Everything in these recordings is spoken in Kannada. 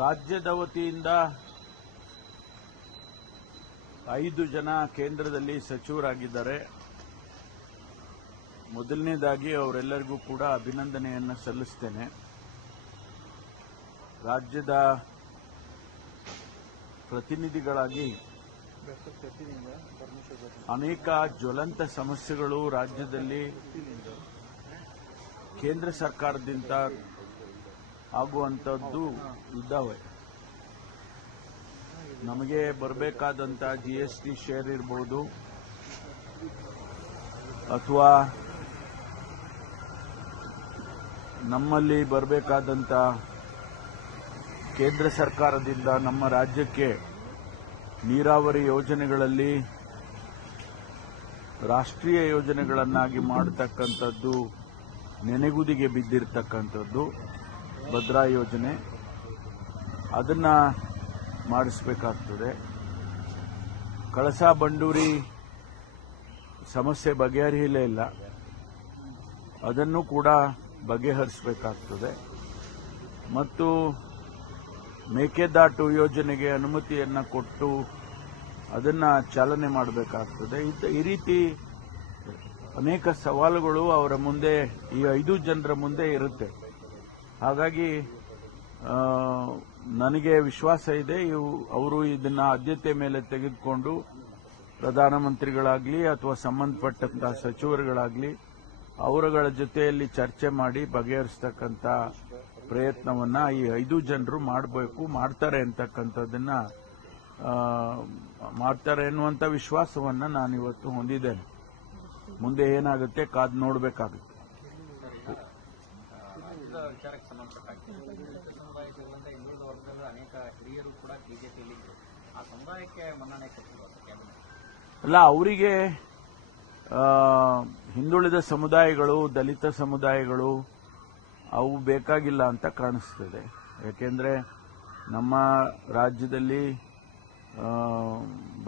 ರಾಜ್ಯದ ವತಿಯಿಂದ 5 ಜನ ಕೇಂದ್ರದಲ್ಲಿ ಸಚಿವರಾಗಿದ್ದಾರೆ. ಮೊದಲನೇದಾಗಿ ಅವರೆಲ್ಲರಿಗೂ ಕೂಡ ಅಭಿನಂದನೆಯನ್ನು ಸಲ್ಲಿಸುತ್ತೇನೆ. ರಾಜ್ಯದ ಪ್ರತಿನಿಧಿಗಳಾಗಿ ಅನೇಕ ಜ್ವಲಂತ ಸಮಸ್ಯೆಗಳು ರಾಜ್ಯದಲ್ಲಿ ಕೇಂದ್ರ ಸರ್ಕಾರದಿಂದ ಆಗುವಂತದ್ದು ಇದ್ದಾವೆ. ನಮಗೆ ಬರಬೇಕಾದಂತ GST ಶೇರ್ ಇರಬಹುದು ಅಥವಾ ನಮ್ಮಲ್ಲಿ ಬರಬೇಕಾದಂತ ಕೇಂದ್ರ ಸರ್ಕಾರದಿಂದ ನಮ್ಮ ರಾಜ್ಯಕ್ಕೆ ನೀರಾವರಿ ಯೋಜನೆಗಳಲ್ಲಿ ರಾಷ್ಟ್ರೀಯ ಯೋಜನೆಗಳನ್ನಾಗಿ ಮಾಡತಕ್ಕಂಥದ್ದು ನೆನೆಗುದಿಗೆ ಬಿದ್ದಿರತಕ್ಕಂಥದ್ದು ಭದ್ರಾ ಯೋಜನೆ, ಅದನ್ನ ಮಾಡಿಸಬೇಕಾಗ್ತದೆ. ಕಳಸಾ ಬಂಡೂರಿ ಸಮಸ್ಯೆ ಬಗೆಹರಿಯಲೇ ಇಲ್ಲ, ಅದನ್ನು ಕೂಡ ಬಗೆಹರಿಸಬೇಕಾಗ್ತದೆ. ಮತ್ತು ಮೇಕೆದಾಟು ಯೋಜನೆಗೆ ಅನುಮತಿಯನ್ನು ಕೊಟ್ಟು ಅದನ್ನು ಚಾಲನೆ ಮಾಡಬೇಕಾಗ್ತದೆ. ಈ ರೀತಿ ಅನೇಕ ಸವಾಲುಗಳು ಅವರ ಮುಂದೆ, ಈ 5 ಜನರ ಮುಂದೆ ಇರುತ್ತೆ. ಹಾಗಾಗಿ ನನಗೆ ವಿಶ್ವಾಸ ಇದೆ, ಅವರು ಇದನ್ನ ಆದ್ಯತೆ ಮೇಲೆ ತೆಗೆದುಕೊಂಡು ಪ್ರಧಾನಮಂತ್ರಿಗಳಾಗಲಿ ಅಥವಾ ಸಂಬಂಧಪಟ್ಟಂತಹ ಸಚಿವರುಗಳಾಗಲಿ ಅವರುಗಳ ಜೊತೆಯಲ್ಲಿ ಚರ್ಚೆ ಮಾಡಿ ಬಗೆಹರಿಸತಕ್ಕಂಥ ಪ್ರಯತ್ನವನ್ನ ಈ 5 ಜನರು ಮಾಡ್ತಾರೆ ಅಂತಕ್ಕಂಥದ್ದನ್ನ ಮಾಡ್ತಾರೆ ಎನ್ನುವಂಥ ವಿಶ್ವಾಸವನ್ನ ನಾನು ಇವತ್ತು ಹೊಂದಿದ್ದೇನೆ. ಮುಂದೆ ಏನಾಗುತ್ತೆ ಕಾದು ನೋಡಬೇಕಾಗುತ್ತೆ. ಅಲ್ಲ, ಅವರಿಗೆ ಹಿಂದುಳಿದ ಸಮುದಾಯಗಳು, ದಲಿತ ಸಮುದಾಯಗಳು ಅವು ಬೇಕಾಗಿಲ್ಲ ಅಂತ ಕಾಣಿಸ್ತದೆ. ಯಾಕೆಂದ್ರೆ ನಮ್ಮ ರಾಜ್ಯದಲ್ಲಿ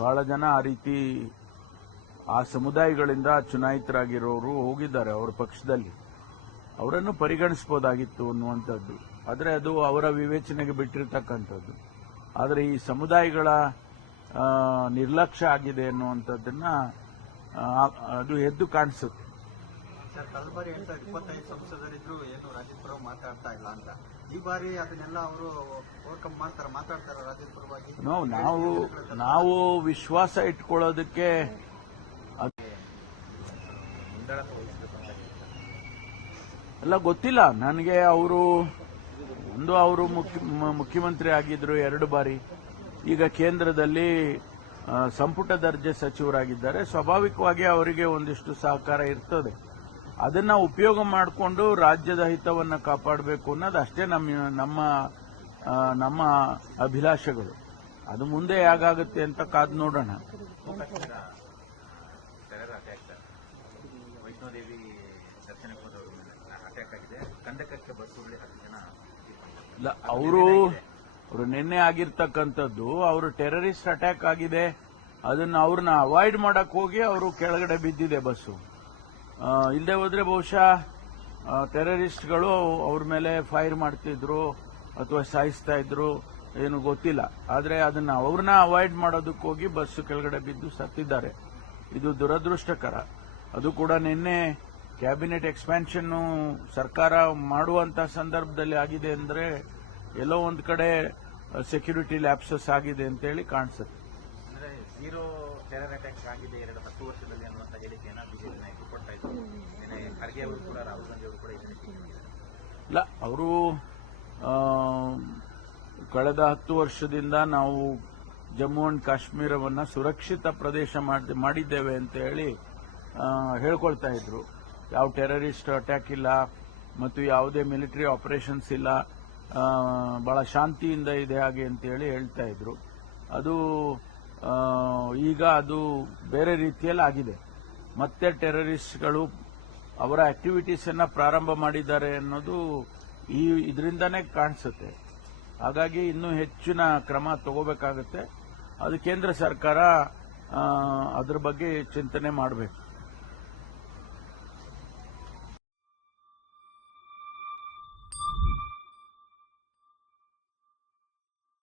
ಬಹಳ ಜನ ಆ ರೀತಿ ಆ ಸಮುದಾಯಗಳಿಂದ ಚುನಾಯಿತರಾಗಿರೋರು ಹೋಗಿದ್ದಾರೆ ಅವರ ಪಕ್ಷದಲ್ಲಿ. ಅವರನ್ನು ಪರಿಗಣಿಸಬಹುದಾಗಿತ್ತು ಅನ್ನುವಂಥದ್ದು. ಆದರೆ ಅದು ಅವರ ವಿವೇಚನೆಗೆ ಬಿಟ್ಟಿರತಕ್ಕಂಥದ್ದು. ಆದರೆ ಈ ಸಮುದಾಯಗಳ ನಿರ್ಲಕ್ಷ್ಯ ಆಗಿದೆ ಅನ್ನುವಂಥದ್ದನ್ನ ಅದು ಎದ್ದು ಕಾಣಿಸುತ್ತೆ. ಸರ್, ಕಳೆದ ಬಾರಿ 25 ಸಂಸದರಿದ್ರು ಏನು ರಾಜ್ಯದ ಪರವಾಗಿ ಮಾತಾಡ್ತಾ ಇಲ್ಲ ಅಂತ, ಈ ಬಾರಿ ಅದನ್ನೆಲ್ಲ ಅವರು ಓವರ್ಕಮ್ ಮಾತಾಡ್ತಾರೆ ರಾಜ್ಯದ ಪರವಾಗಿ. ನಾವು ವಿಶ್ವಾಸ ಇಟ್ಕೊಳ್ಳೋದಕ್ಕೆ ಎಲ್ಲ ಗೊತ್ತಿಲ್ಲ ನನಗೆ. ಅವರು ಮುಖ್ಯಮಂತ್ರಿ ಆಗಿದ್ರು 2 ಬಾರಿ, ಈಗ ಕೇಂದ್ರದಲ್ಲಿ ಸಂಪುಟ ದರ್ಜೆ ಸಚಿವರಾಗಿದ್ದಾರೆ. ಸ್ವಾಭಾವಿಕವಾಗಿ ಅವರಿಗೆ ಒಂದಿಷ್ಟು ಸಹಕಾರ ಇರ್ತದೆ. ಅದನ್ನ ಉಪಯೋಗ ಮಾಡಿಕೊಂಡು ರಾಜ್ಯದ ಹಿತವನ್ನು ಕಾಪಾಡಬೇಕು ಅನ್ನೋದು ಅಷ್ಟೇ ನಮ್ಮ ಅಭಿಲಾಷೆಗಳು. ಅದು ಮುಂದೆ ಹೇಗಾಗುತ್ತೆ ಅಂತ ಕಾದು ನೋಡೋಣ. ಇಲ್ಲ, ಅವರು ನಿನ್ನೆ ಆಗಿರ್ತಕ್ಕಂಥದ್ದು, ಅವರು ಟೆರರಿಸ್ಟ್ ಅಟ್ಯಾಕ್ ಆಗಿದೆ, ಅವ್ರನ್ನ ಅವಾಯ್ಡ್ ಮಾಡಕ್ ಹೋಗಿ ಅವರು ಕೆಳಗಡೆ ಬಿದ್ದಿದೆ ಬಸ್ಸು. ಇಲ್ಲದೆ ಹೋದ್ರೆ ಬಹುಶಃ ಟೆರರಿಸ್ಟ್ಗಳು ಅವ್ರ ಮೇಲೆ ಫೈರ್ ಮಾಡ್ತಿದ್ರು ಅಥವಾ ಸಾಯಿಸ್ತಾ ಇದ್ರು, ಏನು ಗೊತ್ತಿಲ್ಲ. ಆದ್ರೆ ಅವ್ರನ್ನ ಅವಾಯ್ಡ್ ಮಾಡೋದಕ್ಕೆ ಹೋಗಿ ಬಸ್ಸು ಕೆಳಗಡೆ ಬಿದ್ದು ಸತ್ತಿದ್ದಾರೆ. ಇದು ದುರದೃಷ್ಟಕರ. ಅದು ಕೂಡ ನಿನ್ನೆ ಕ್ಯಾಬಿನೆಟ್ ಎಕ್ಸ್ಪ್ಯಾನ್ಷನ್ ಸರ್ಕಾರ ಮಾಡುವಂತ ಸಂದರ್ಭದಲ್ಲಿ ಆಗಿದೆ ಅಂದ್ರೆ ಎಲ್ಲೋ ಒಂದ್ ಕಡೆ ಸೆಕ್ಯೂರಿಟಿ ಲ್ಯಾಪ್ಸಸ್ ಆಗಿದೆ ಅಂತ ಹೇಳಿ ಕಾಣಿಸುತ್ತೆ. ಝೀರೋ ಟೆರರ್ ಅಟ್ಯಾಕ್ ಆಗಿದೆ 10 ವರ್ಷದಲ್ಲಿ ಅನ್ನುವಂಥ ಹೇಳಿಕೆಯನ್ನು ಬಿಜೆಪಿ ನಾಯಕರು ಕೊಡ್ತಾ ಇದ್ದಾರೆ. ಖರ್ಗೆ ಅವರು ಕೂಡ, ರಾಹುಲ್ ಗಾಂಧಿ ಅವರು ಕೂಡ ಇಲ್ಲ, ಅವರು ಕಳೆದ 10 ವರ್ಷದಿಂದ ನಾವು ಜಮ್ಮು ಅಂಡ್ ಕಾಶ್ಮೀರವನ್ನ ಸುರಕ್ಷಿತ ಪ್ರದೇಶ ಮಾಡಿದ್ದೇವೆ ಅಂತ ಹೇಳಿ ಹೇಳ್ಕೊಳ್ತಾ ಇದ್ರು. ಯಾವ ಟೆರರಿಸ್ಟ್ ಅಟ್ಯಾಕ್ ಇಲ್ಲ ಮತ್ತು ಯಾವುದೇ ಮಿಲಿಟರಿ ಆಪರೇಷನ್ಸ್ ಇಲ್ಲ, ಬಹಳ ಶಾಂತಿಯಿಂದ ಇದೆ ಹಾಗೆ ಅಂತ ಹೇಳಿ ಹೇಳ್ತಾ ಇದ್ರು. ಈಗ ಅದು ಬೇರೆ ರೀತಿಯಲ್ಲಿ ಆಗಿದೆ. ಮತ್ತೆ ಟೆರರಿಸ್ಟ್ಗಳು ಅವರ ಆಕ್ಟಿವಿಟೀಸ್ ಅನ್ನ ಪ್ರಾರಂಭ ಮಾಡಿದ್ದಾರೆ ಅನ್ನೋದು ಇದರಿಂದಾನೇ ಕಾಣಿಸುತ್ತೆ. ಹಾಗಾಗಿ ಇನ್ನೂ ಹೆಚ್ಚಿನ ಕ್ರಮ ತಗೋಬೇಕಾಗುತ್ತೆ. ಅದು ಕೇಂದ್ರ ಸರ್ಕಾರ ಅದ್ರ ಬಗ್ಗೆ ಚಿಂತನೆ ಮಾಡಬೇಕು.